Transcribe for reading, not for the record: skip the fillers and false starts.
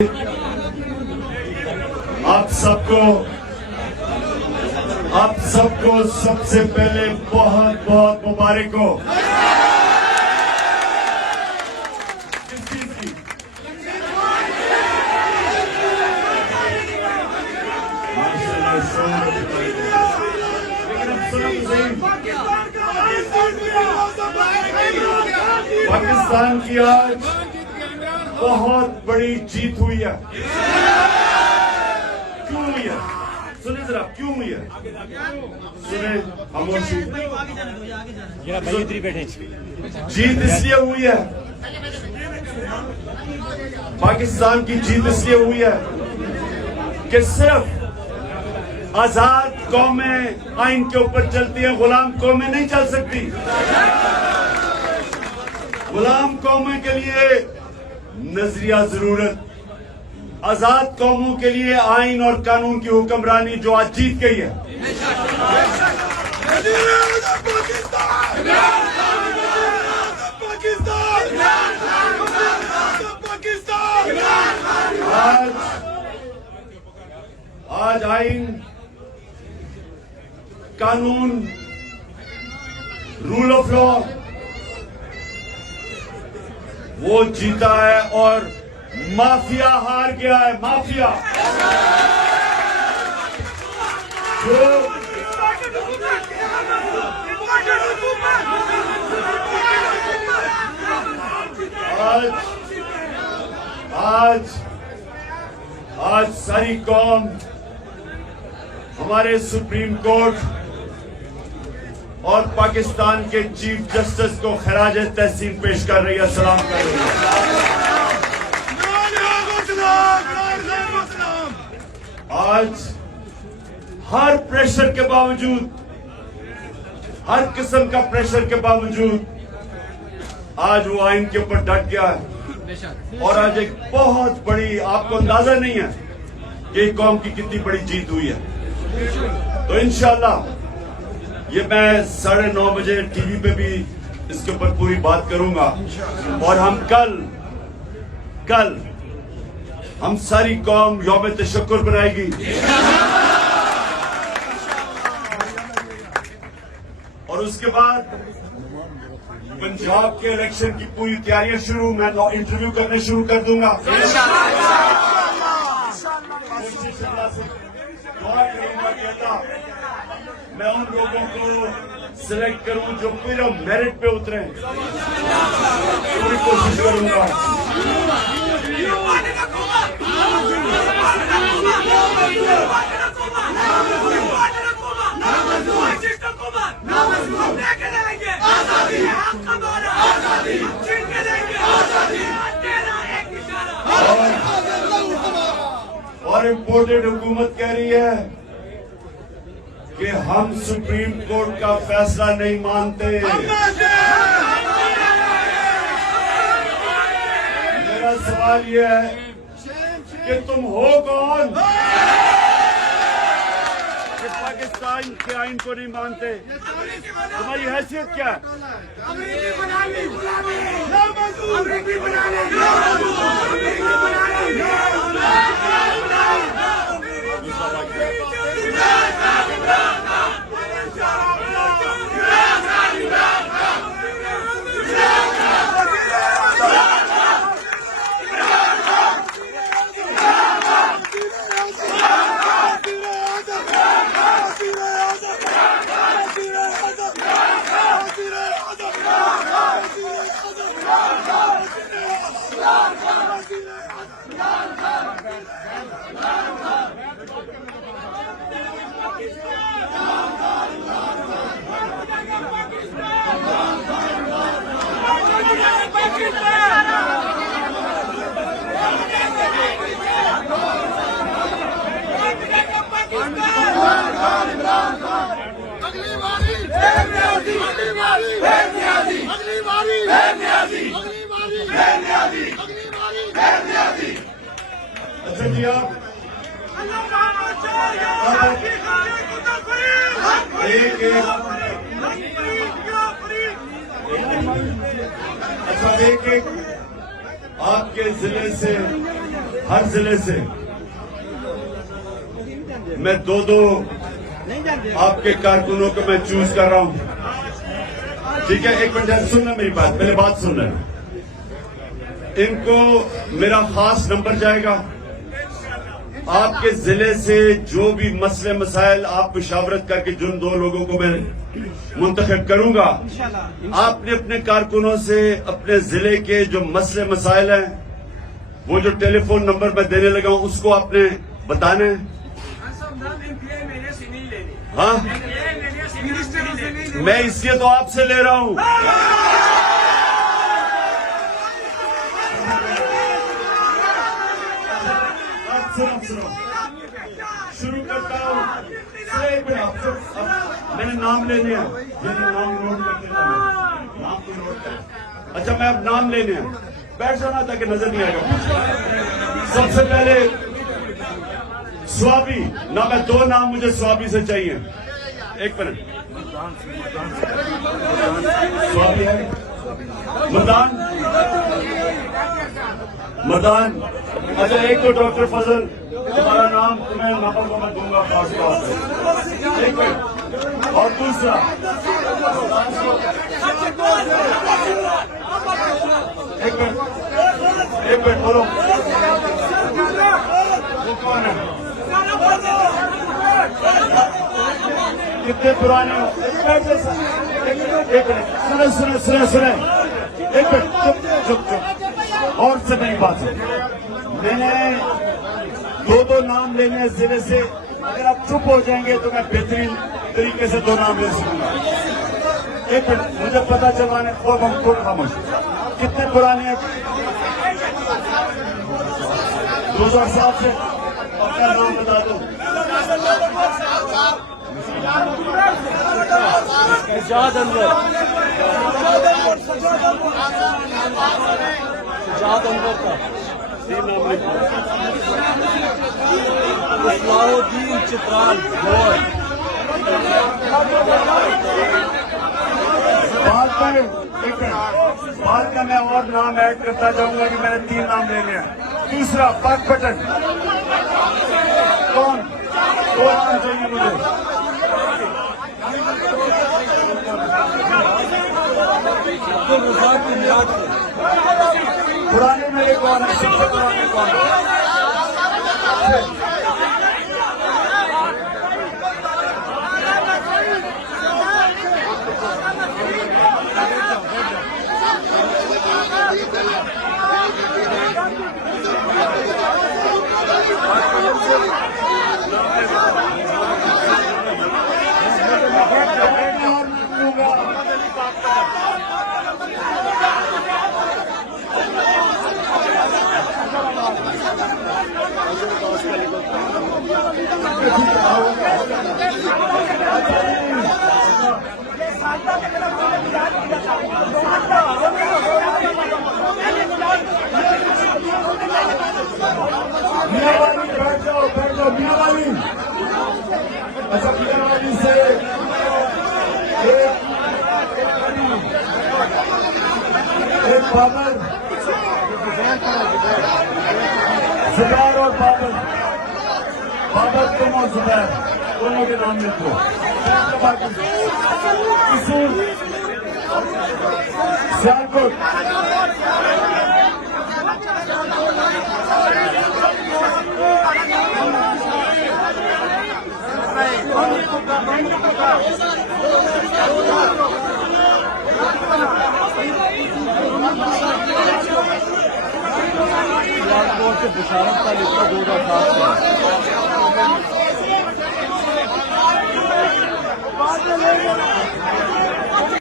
आप सबको सबसे पहले बहुत बहुत मुबारक हो। पाकिस्तान की आज बहुत बड़ी जीत हुई है। क्यों हुई है? सुने जरा, क्यों हुई है? सुने खामोशी। जीत इसलिए हुई है, पाकिस्तान की जीत इसलिए हुई है कि सिर्फ आजाद कौमें आइन के ऊपर चलती हैं, गुलाम कौमें नहीं चल सकती। गुलाम कौमें के लिए नजरिया जरूरत, आजाद कौमों के लिए आइन और कानून की हुक्मरानी जो आज जीत गई है। आज आइन, कानून, रूल ऑफ लॉ वो जीता है और माफिया हार गया है। माफिया जो आज सारी कौम हमारे सुप्रीम कोर्ट और पाकिस्तान के चीफ जस्टिस को खराज तहसीन पेश कर रही है, सलाम कर रही है। आज हर प्रेशर के बावजूद, हर किस्म का प्रेशर के बावजूद आज वो आइन के ऊपर डट गया है और आज एक बहुत बड़ी, आपको अंदाजा नहीं है कि कौम की कितनी बड़ी जीत हुई है। तो इंशाल्लाह ये मैं 9:30 बजे टीवी पे भी इसके ऊपर पूरी बात करूंगा और हम कल हम सारी कौम यौम तशक्कुर बनाएगी और उसके बाद पंजाब के इलेक्शन की पूरी तैयारियां शुरू, मैं इंटरव्यू करने शुरू कर दूंगा। मैं उन लोगों को सिलेक्ट करूं जो पूरा मेरिट पे उतरे, पूरी कोशिश करूंगा। और इम्पोर्टेड हुकूमत कह रही है कि हम सुप्रीम कोर्ट का फैसला नहीं मानते। मेरा सवाल यह है कि तुम हो कौन कि पाकिस्तान के आइन को नहीं मानते? तुम्हारी हैसियत क्या है? अच्छा जी, आप अच्छा एक आपके जिले से हर जिले से मैं दो आपके कारकुनों को मैं चूज कर रहा हूं। ठीक है, एक मिनट सुनना मेरी बात, पहले बात सुनना। इनको मेरा खास नंबर जाएगा। आपके जिले से जो भी मसले मसाइल आप मुशावरत करके जिन 2 लोगों को मैं मुंतखब करूंगा, आपने अपने कारकुनों से अपने जिले के जो मसले मसाइल हैं, वो जो टेलीफोन नंबर मैं देने लगा हूं उसको आपने बताना है। हाँ, मैं इसलिए तो आपसे ले रहा हूं। सुनो, शुरू करता हूँ। मैंने नाम लेने हैं, नाम नोट करके नाम तो नोट कर। अच्छा, मैं अब नाम लेने हैं, बैठ जाना ताकि नजर नहीं आएगा। सबसे पहले स्वाबी ना, मैं 2 नाम मुझे स्वाबी से चाहिए। एक मिनट, स्वाबी है मदान। अच्छा, एक तो डॉक्टर फजल, तुम्हारा नाम तुम्हें नंबर को मैं दूंगा खास तौर पे। एक मिनट, और दूसरा एक मिनट बोलो, वो कौन है? कितने पुराने हो? एक मिनट, सुने, एक मिनट, चुप। और से नहीं बात है, मैंने 2 नाम लेने हैं जिले से। अगर आप चुप हो जाएंगे तो मैं बेहतरीन तरीके से 2 नाम ले सकूंगा। एक मिनट, मुझे पता चलवाने और हम थोड़ा खामोश। कितने पुराने हैं? 2007 से। अपना नाम बता दो। सजाद अंदर का इस्लाहुद्दीन चित्राल गौर। बाद में मैं और नाम ऐड करता जाऊंगा कि मैंने 3 नाम ले लिया। दूसरा पाक बटन, कौन? 2 नाम चाहिए मुझे। पुराने मेरे कौन है? सबसे पुराने कौन है? बैठ जाओ मीनावाली। अच्छा, मीनावाली से एक बाबर, जुबैर और बाबर तुम और जुबैर दोनों के नाम लिखो। सियालकोट, से बुशारत का लिखा 2007 से।